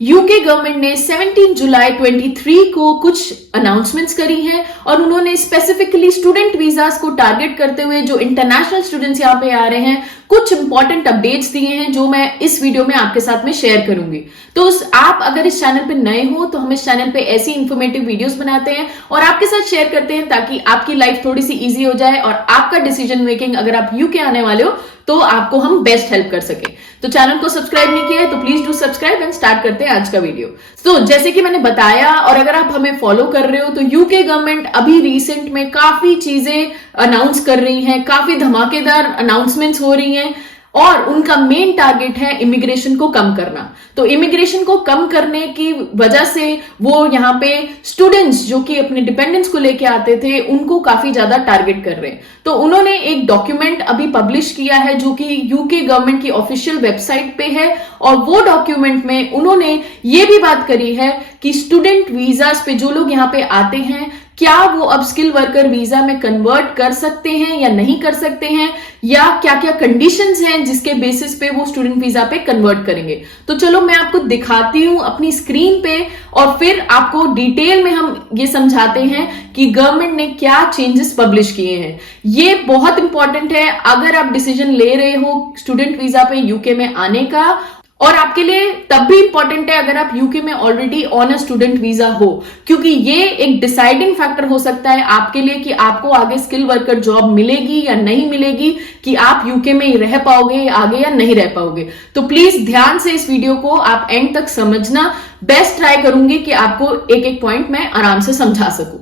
UK government ने 17 जुलाई 23 को कुछ अनाउंसमेंट्स करी हैं और उन्होंने स्पेसिफिकली स्टूडेंट वीजास को टारगेट करते हुए जो इंटरनेशनल स्टूडेंट्स यहाँ पे आ रहे हैं कुछ इंपॉर्टेंट अपडेट्स दिए हैं जो मैं इस वीडियो में आपके साथ में शेयर करूंगी। तो आप अगर इस चैनल पे नए हो तो हम इस चैनल पे ऐसी इंफॉर्मेटिव वीडियोस बनाते हैं और आपके साथ शेयर करते हैं ताकि आपकी लाइफ थोड़ी सी इजी हो जाए और आपका डिसीजन मेकिंग अगर आप यूके आने वाले हो तो आपको हम बेस्ट हेल्प कर सके। तो चैनल को सब्सक्राइब नहीं किया है तो please do subscribe and start करते हैं आज का वीडियो। तो जैसे कि मैंने बताया और अगर आप हमें फॉलो कर रहे हो तो यूके गवर्नमेंट अभी रिसेंट में काफी चीजें अनाउंस कर रही हैं, काफी धमाकेदार अनाउंसमेंट्स हो रही हैं और उनका मेन टारगेट है इमिग्रेशन को कम करना। तो इमिग्रेशन को कम करने की वजह से वो यहाँ पे स्टूडेंट्स जो कि अपने डिपेंडेंट्स को लेके आते थे उनको काफी ज्यादा टारगेट कर रहे हैं। तो उन्होंने एक डॉक्यूमेंट अभी पब्लिश किया है जो कि यूके गवर्नमेंट की ऑफिशियल वेबसाइट पे है और वो डॉक्यूमेंट में उन्होंने ये भी बात करी है कि स्टूडेंट वीजास पे जो लोग यहाँ पे आते हैं क्या वो अब स्किल वर्कर वीजा में कन्वर्ट कर सकते हैं या नहीं कर सकते हैं, या क्या क्या कंडीशंस हैं जिसके बेसिस पे वो स्टूडेंट वीजा पे कन्वर्ट करेंगे। तो चलो मैं आपको दिखाती हूं अपनी स्क्रीन पे और फिर आपको डिटेल में हम ये समझाते हैं कि गवर्नमेंट ने क्या चेंजेस पब्लिश किए हैं। ये बहुत इंपॉर्टेंट है अगर आप डिसीजन ले रहे हो स्टूडेंट वीजा पे यूके में आने का, और आपके लिए तब भी इंपॉर्टेंट है अगर आप यूके में already on a student visa हो, क्योंकि ये एक डिसाइडिंग फैक्टर हो सकता है आपके लिए कि आपको आगे स्किल वर्कर जॉब मिलेगी या नहीं मिलेगी, कि आप यूके में रह पाओगे आगे या नहीं रह पाओगे। तो प्लीज ध्यान से इस वीडियो को आप एंड तक समझना। बेस्ट ट्राई करूंगी कि आपको एक एक पॉइंट मैं आराम से समझा सकूं।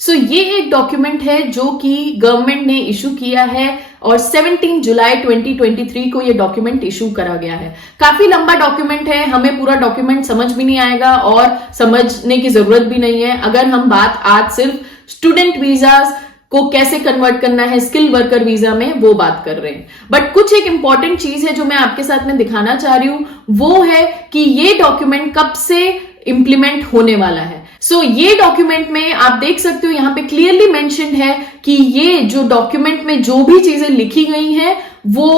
सो ये एक डॉक्यूमेंट है जो कि गवर्नमेंट ने इशू किया है और 17 जुलाई 2023 को ये डॉक्यूमेंट इशू करा गया है। काफी लंबा डॉक्यूमेंट है, हमें पूरा डॉक्यूमेंट समझ भी नहीं आएगा और समझने की जरूरत भी नहीं है अगर हम बात आज सिर्फ स्टूडेंट वीजास को कैसे कन्वर्ट करना है स्किल वर्कर वीजा में वो बात कर रहे हैं। बट कुछ एक इंपॉर्टेंट चीज है जो मैं आपके साथ में दिखाना चाह रही हूं, वो है कि ये डॉक्यूमेंट कब से इंप्लीमेंट होने वाला है। सो ये डॉक्यूमेंट में आप देख सकते हो यहाँ पे क्लियरली मेंशन्ड है कि ये जो डॉक्यूमेंट में जो भी चीजें लिखी गई हैं वो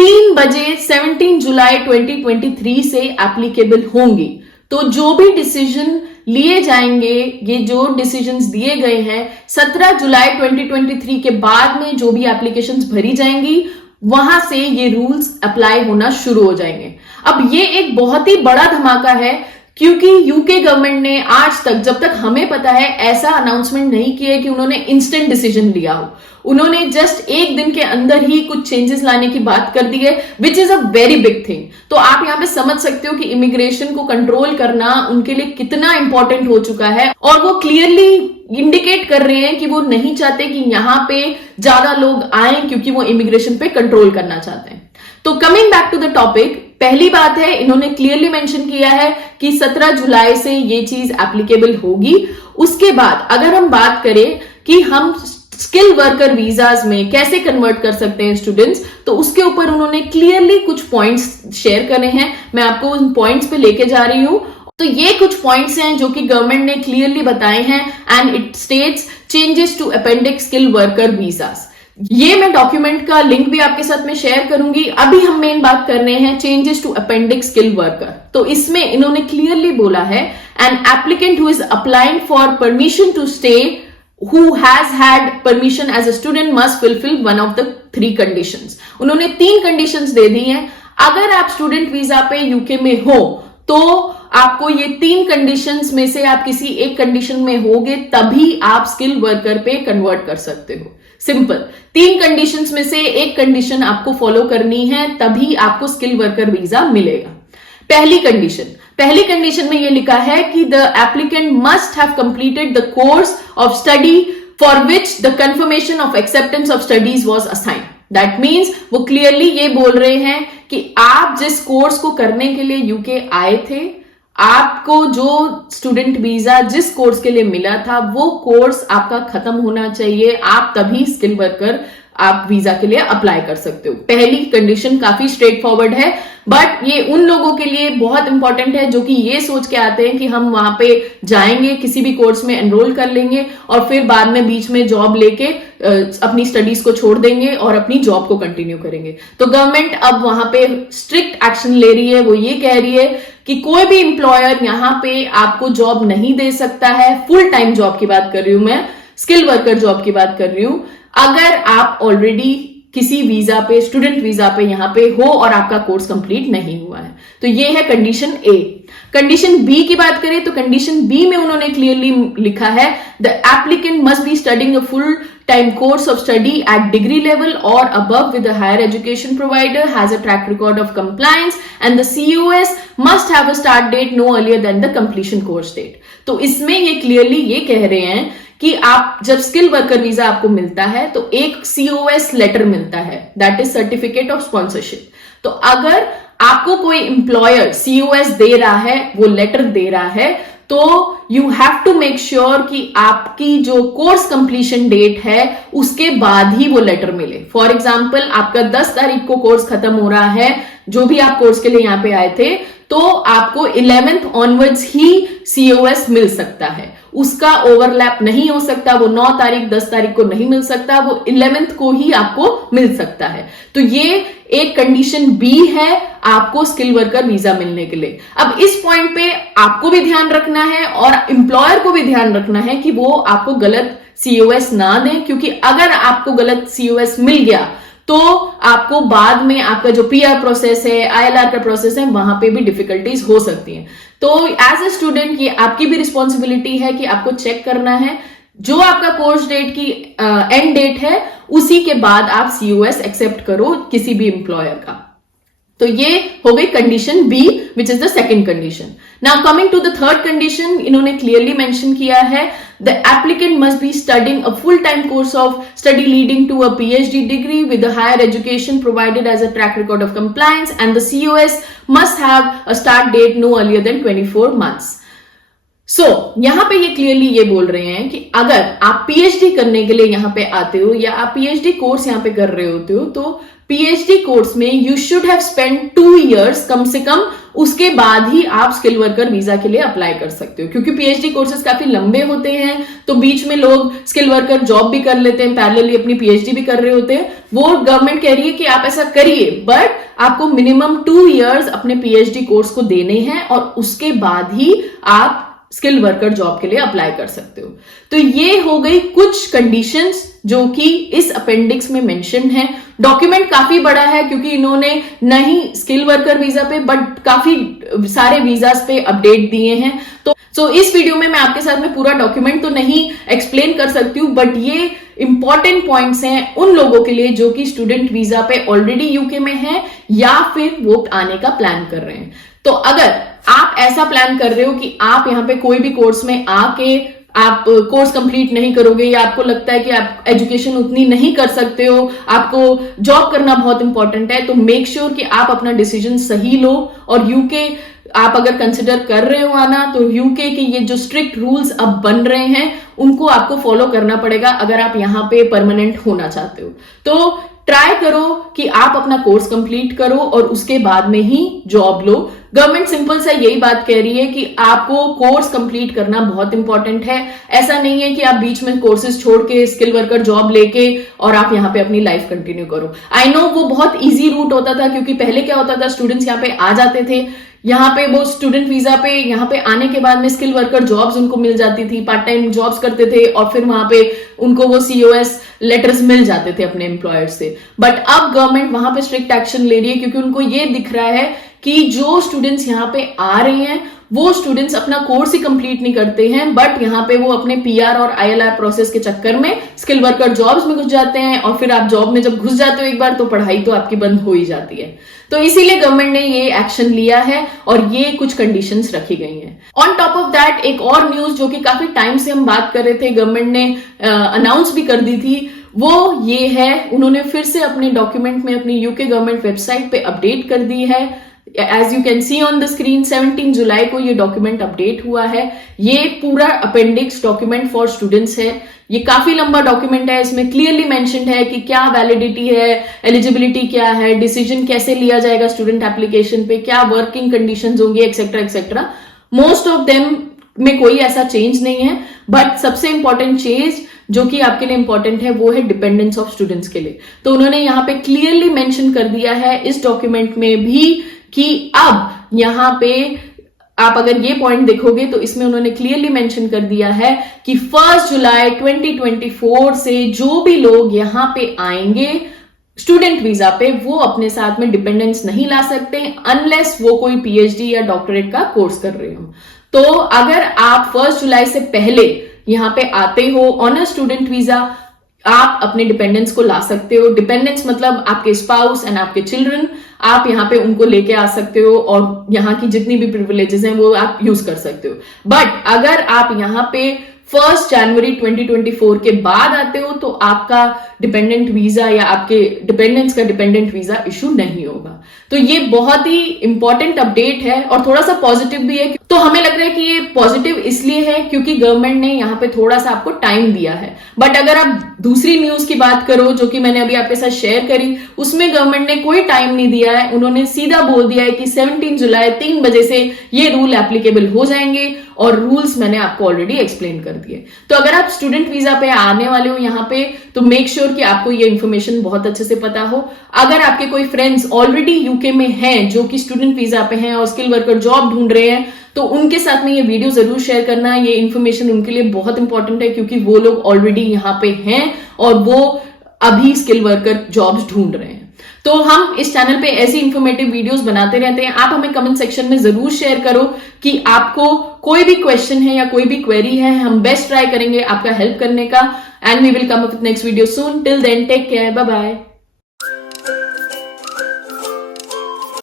3 बजे 17 जुलाई 2023 से एप्लीकेबल होंगी। तो जो भी डिसीजन लिए जाएंगे, ये जो डिसीजंस दिए गए हैं 17 जुलाई 2023 के बाद में जो भी एप्लीकेशंस भरी जाएंगी वहां से ये रूल्स अप्लाई होना शुरू हो जाएंगे। अब ये एक बहुत ही बड़ा धमाका है क्योंकि यूके गवर्नमेंट ने आज तक, जब तक हमें पता है, ऐसा अनाउंसमेंट नहीं किया कि उन्होंने इंस्टेंट डिसीजन लिया हो। उन्होंने जस्ट एक दिन के अंदर ही कुछ चेंजेस लाने की बात कर दी है, which is a very big thing. तो आप यहाँ पे समझ सकते हो कि इमिग्रेशन को कंट्रोल करना उनके लिए कितना इंपॉर्टेंट हो चुका है और वो क्लियरली इंडिकेट कर रहे हैं कि वो नहीं चाहते कि यहाँ पे ज्यादा लोग आए क्योंकि वो इमिग्रेशन पे कंट्रोल करना चाहते हैं। तो coming back to the topic, पहली बात है इन्होंने क्लियरली मेंशन किया है कि 17 जुलाई से ये चीज एप्लीकेबल होगी। उसके बाद अगर हम बात करें कि हम स्किल वर्कर वीजाज में कैसे कन्वर्ट कर सकते हैं स्टूडेंट्स, तो उसके ऊपर उन्होंने क्लियरली कुछ पॉइंट्स शेयर करे हैं। मैं आपको उन पॉइंट्स पे लेके जा रही हूं। तो ये कुछ पॉइंट्स हैं जो कि गवर्नमेंट ने क्लियरली बताए हैं and it states changes to appendix skill worker visas. ये मैं डॉक्यूमेंट का लिंक भी आपके साथ में शेयर करूंगी। अभी हम मेन बात कर रहे हैं changes to appendix skill worker. तो इसमें इन्होंने क्लियरली बोला है an applicant who is applying for permission to stay who has had permission as a student must fulfill one of the 3 conditions। उन्होंने 3 कंडीशंस दे दी हैं। अगर आप स्टूडेंट वीजा पे यूके में हो तो आपको ये 3 कंडीशंस में से आप किसी एक कंडीशन में होगे तभी आप स्किल वर्कर पे कन्वर्ट कर सकते हो। सिंपल, 3 कंडीशंस में से एक कंडीशन आपको फॉलो करनी है तभी आपको स्किल वर्कर वीजा मिलेगा। पहली कंडीशन में ये लिखा है कि the applicant must have completed the course of study for which the confirmation of acceptance of studies was assigned. That means वो क्लियरली ये बोल रहे हैं कि आप जिस कोर्स को करने के लिए यूके आए थे, आपको जो स्टूडेंट वीजा जिस कोर्स के लिए मिला था वो कोर्स आपका खत्म होना चाहिए, आप तभी स्किल वर्कर आप वीजा के लिए अप्लाई कर सकते हो। पहली कंडीशन काफी स्ट्रेट फॉरवर्ड है, बट ये उन लोगों के लिए बहुत इंपॉर्टेंट है जो कि ये सोच के आते हैं कि हम वहां पे जाएंगे, किसी भी कोर्स में एनरोल कर लेंगे और फिर बाद में बीच में जॉब लेके अपनी स्टडीज को छोड़ देंगे और अपनी जॉब को कंटिन्यू करेंगे। तो गवर्नमेंट अब वहां पे स्ट्रिक्ट एक्शन ले रही है। वो ये कह रही है कि कोई भी एम्प्लॉयर यहाँ पे आपको जॉब नहीं दे सकता है। फुल टाइम जॉब की बात कर रही हूं मैं, स्किल वर्कर जॉब की बात कर रही हूं। अगर आप ऑलरेडी किसी वीजा पे, स्टूडेंट वीजा पे यहाँ पे हो और आपका कोर्स कंप्लीट नहीं हुआ है, तो ये है कंडीशन ए। कंडीशन बी की बात करें तो कंडीशन बी में उन्होंने क्लियरली लिखा है, the applicant must be studying a full time course of study at degree level or above with a higher education provider, has a track record of compliance, and the COS must have a start date no earlier than the completion course date. तो इसमें ये clearly ये कह रहे हैं कि आप जब स्किल वर्कर वीजा आपको मिलता है तो एक COS लेटर मिलता है, that is certificate of sponsorship. तो अगर आपको कोई एम्प्लॉयर COS दे रहा है, वो लेटर दे रहा है, तो you have to make sure कि आपकी जो कोर्स कंप्लीशन डेट है उसके बाद ही वो लेटर मिले। फॉर एग्जाम्पल, आपका 10 तारीख को कोर्स खत्म हो रहा है, जो भी आप कोर्स के लिए यहां पे आए थे, तो आपको 11th ऑनवर्ड्स ही COS मिल सकता है। उसका ओवरलैप नहीं हो सकता, वो 9 तारीख 10 तारीख को नहीं मिल सकता, वो 11th को ही आपको मिल सकता है। तो ये एक कंडीशन बी है आपको स्किल वर्कर वीजा मिलने के लिए। अब इस पॉइंट पे आपको भी ध्यान रखना है और एम्प्लॉयर को भी ध्यान रखना है कि वो आपको गलत COS ना दें, क्योंकि अगर आपको गलत COS मिल गया तो आपको बाद में आपका जो PR प्रोसेस है, ILR का प्रोसेस है, वहां पे भी डिफिकल्टीज हो सकती हैं। तो एज ए स्टूडेंट ये आपकी भी रिस्पॉन्सिबिलिटी है कि आपको चेक करना है जो आपका कोर्स डेट की एंड डेट है, उसी के बाद आप COS एक्सेप्ट करो किसी भी एम्प्लॉयर का। तो ये हो गई condition B, which is the second condition. Now coming to the third condition, इन्होंने क्लियरली मेंशन किया है, the applicant must be studying a full time course of study leading to a PhD degree with higher education provided as a track record of compliance and the COS must have a start date no earlier than 24 months। So यहां पे ये clearly ये बोल रहे हैं कि अगर आप PhD करने के लिए यहां पे आते हो या आप PhD कोर्स यहां पे कर रहे होते हो, तो PhD कोर्स में you should have spend 2 years कम से कम, उसके बाद ही आप स्किल वर्कर वीजा के लिए अप्लाई कर सकते हो। क्योंकि PhD कोर्सेज काफी लंबे होते हैं, तो बीच में लोग स्किल वर्कर जॉब भी कर लेते हैं, पैरेलली अपनी PhD भी कर रहे होते हैं। वो गवर्नमेंट कह रही है कि आप ऐसा करिए, बट आपको मिनिमम 2 years अपने PhD कोर्स को देने हैं और उसके बाद ही आप स्किल वर्कर जॉब के लिए अप्लाई कर सकते हो। तो ये हो गई कुछ कंडीशंस जो कि इस अपेंडिक्स में मेंशन है। डॉक्यूमेंट काफी बड़ा है क्योंकि इन्होंने नहीं स्किल वर्कर वीजा पे बट काफी सारे वीजास पे अपडेट दिए हैं। तो इस वीडियो में मैं आपके साथ में पूरा डॉक्यूमेंट तो नहीं एक्सप्लेन कर सकती हूँ, बट ये इंपॉर्टेंट पॉइंट्स हैं उन लोगों के लिए जो कि स्टूडेंट वीजा पे ऑलरेडी यूके में है या फिर वो आने का प्लान कर रहे हैं। तो अगर आप ऐसा प्लान कर रहे हो कि आप यहाँ पे कोई भी कोर्स में आके आप कोर्स कंप्लीट नहीं करोगे या आपको लगता है कि आप एजुकेशन उतनी नहीं कर सकते हो, आपको जॉब करना बहुत इंपॉर्टेंट है, तो मेक श्योर कि आप अपना डिसीजन सही लो। और यूके आप अगर कंसिडर कर रहे हो आना, तो यूके के ये जो स्ट्रिक्ट रूल्स अब बन रहे हैं उनको आपको फॉलो करना पड़ेगा अगर आप यहाँ पे परमानेंट होना चाहते हो। तो ट्राई करो कि आप अपना कोर्स कंप्लीट करो और उसके बाद में ही जॉब लो। गवर्नमेंट सिंपल सा यही बात कह रही है कि आपको कोर्स कंप्लीट करना बहुत इंपॉर्टेंट है। ऐसा नहीं है कि आप बीच में कोर्सेज छोड़ के स्किल वर्कर जॉब लेके और आप यहाँ पे अपनी लाइफ कंटिन्यू करो। आई नो वो बहुत इजी रूट होता था, क्योंकि पहले क्या होता था, स्टूडेंट्स यहाँ पे आ जाते थे, यहाँ पे वो स्टूडेंट वीजा पे यहाँ पे आने के बाद में स्किल वर्कर जॉब्स उनको मिल जाती थी, पार्ट टाइम जॉब्स करते थे और फिर वहां पे उनको वो COS लेटर्स मिल जाते थे अपने एम्प्लॉयर से। बट अब गवर्नमेंट वहां पे स्ट्रिक्ट एक्शन ले रही है क्योंकि उनको ये दिख रहा है कि जो स्टूडेंट्स यहाँ पे आ रहे हैं वो स्टूडेंट्स अपना कोर्स ही कंप्लीट नहीं करते हैं, बट यहाँ पे वो अपने PR और ILR प्रोसेस के चक्कर में स्किल वर्कर जॉब्स में घुस जाते हैं और फिर आप जॉब में जब घुस जाते हो एक बार, तो पढ़ाई तो आपकी बंद हो ही जाती है। तो इसीलिए गवर्नमेंट ने ये एक्शन लिया है और ये कुछ कंडीशंस रखी गई हैं। ऑन टॉप ऑफ दैट एक और न्यूज जो कि काफी टाइम से हम बात कर रहे थे, गवर्नमेंट ने अनाउंस भी कर दी थी, वो ये है, उन्होंने फिर से अपने डॉक्यूमेंट में अपनी यूके गवर्नमेंट वेबसाइट पे अपडेट कर दी है। As you can see on the screen 17 जुलाई को ये डॉक्यूमेंट अपडेट हुआ है। ये पूरा अपेंडिक्स डॉक्यूमेंट फॉर स्टूडेंट्स है। ये काफी लंबा डॉक्यूमेंट है, इसमें क्लियरली मेंशन्ड है कि क्या वैलिडिटी है, एलिजिबिलिटी क्या है, डिसीजन कैसे लिया जाएगा स्टूडेंट एप्लीकेशन पे, क्या वर्किंग कंडीशंस होंगी, etcetera etcetera. Most of them में कोई ऐसा चेंज नहीं है, बट सबसे इंपॉर्टेंट चेंज जो कि आपके लिए इंपॉर्टेंट है वो है डिपेंडेंस ऑफ स्टूडेंट्स के लिए। तो उन्होंने यहां पे क्लियरली मेंशन कर दिया है इस डॉक्यूमेंट में भी कि अब यहां पे आप अगर ये पॉइंट देखोगे तो इसमें उन्होंने क्लियरली मेंशन कर दिया है कि 1 जुलाई 2024 से जो भी लोग यहां पे आएंगे स्टूडेंट वीजा पे, वो अपने साथ में डिपेंडेंस नहीं ला सकते अनलेस वो कोई पीएचडी या डॉक्टरेट का कोर्स कर रहे हो। तो अगर आप 1 जुलाई से पहले यहां पे आते हो ऑन अ स्टूडेंट वीजा, आप अपने डिपेंडेंस को ला सकते हो। डिपेंडेंस मतलब आपके स्पाउस एंड आपके चिल्ड्रन, आप यहाँ पे उनको लेके आ सकते हो और यहाँ की जितनी भी प्रिविलेजेस हैं वो आप यूज कर सकते हो। बट अगर आप यहाँ पे 1 जनवरी 2024 के बाद आते हो तो आपका डिपेंडेंट वीजा या आपके डिपेंडेंट्स का डिपेंडेंट वीजा इशू नहीं होगा। तो ये बहुत ही इंपॉर्टेंट अपडेट है और थोड़ा सा पॉजिटिव भी है। तो हमें लग रहा है कि ये पॉजिटिव इसलिए है क्योंकि गवर्नमेंट ने यहाँ पे थोड़ा सा आपको टाइम दिया है। बट अगर आप दूसरी न्यूज की बात करो जो कि मैंने अभी आपके साथ शेयर करी, उसमें गवर्नमेंट ने कोई टाइम नहीं दिया है। उन्होंने सीधा बोल दिया है कि 17 जुलाई 3 बजे से ये रूल एप्लीकेबल हो जाएंगे और रूल्स मैंने आपको ऑलरेडी एक्सप्लेन कर दिए। तो अगर आप स्टूडेंट वीजा पे आने वाले हो यहाँ पे तो मेक श्योर कि आपको ये इन्फॉर्मेशन बहुत अच्छे से पता हो। अगर आपके कोई फ्रेंड्स ऑलरेडी यूके में हैं जो कि स्टूडेंट वीजा पे हैं और स्किल वर्कर जॉब ढूंढ रहे हैं तो उनके साथ में ये वीडियो जरूर शेयर करना। ये इन्फॉर्मेशन उनके लिए बहुत इंपॉर्टेंट है क्योंकि वो लोग ऑलरेडी यहाँ पे हैं और वो अभी स्किल वर्कर जॉब्स ढूंढ रहे हैं। तो हम इस चैनल पे ऐसी इंफॉर्मेटिव वीडियोस बनाते रहते हैं। आप हमें कमेंट सेक्शन में जरूर शेयर करो कि आपको कोई भी क्वेश्चन है या कोई भी क्वेरी है, हम बेस्ट ट्राई करेंगे आपका हेल्प करने का। And we will come up with next video soon. Till then take care, bye bye.